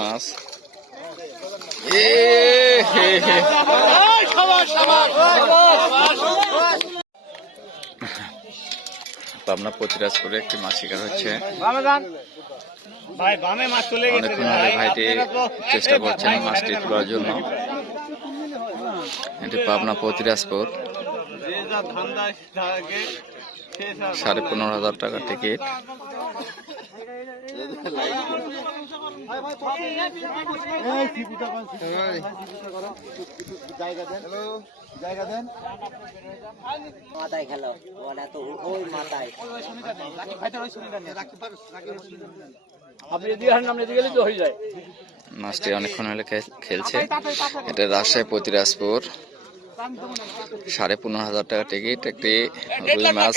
মাছ। পাবনা প্রতিরাজপুরে একটি মাছ শিকার হচ্ছে। ভাই বামে মাছ চলে গেছে অনেকক্ষণ ধরে ভাইটি চেষ্টা করছেন মাছটি তোলার জন্য। এটি পাবনা সব সাড়ে পনেরো হাজার টাকা টিকিট মাথায় খেলো ওরা তো ওই মাথায় মাছটি অনেকক্ষণ হলে খেলছে। এটা রাজশাহী প্রতিরাজপুর সাড়ে পনেরো হাজার টাকা টিকিট একটি রুই মাছ।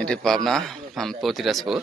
এটি পাবনা প্রতিরাজপুর।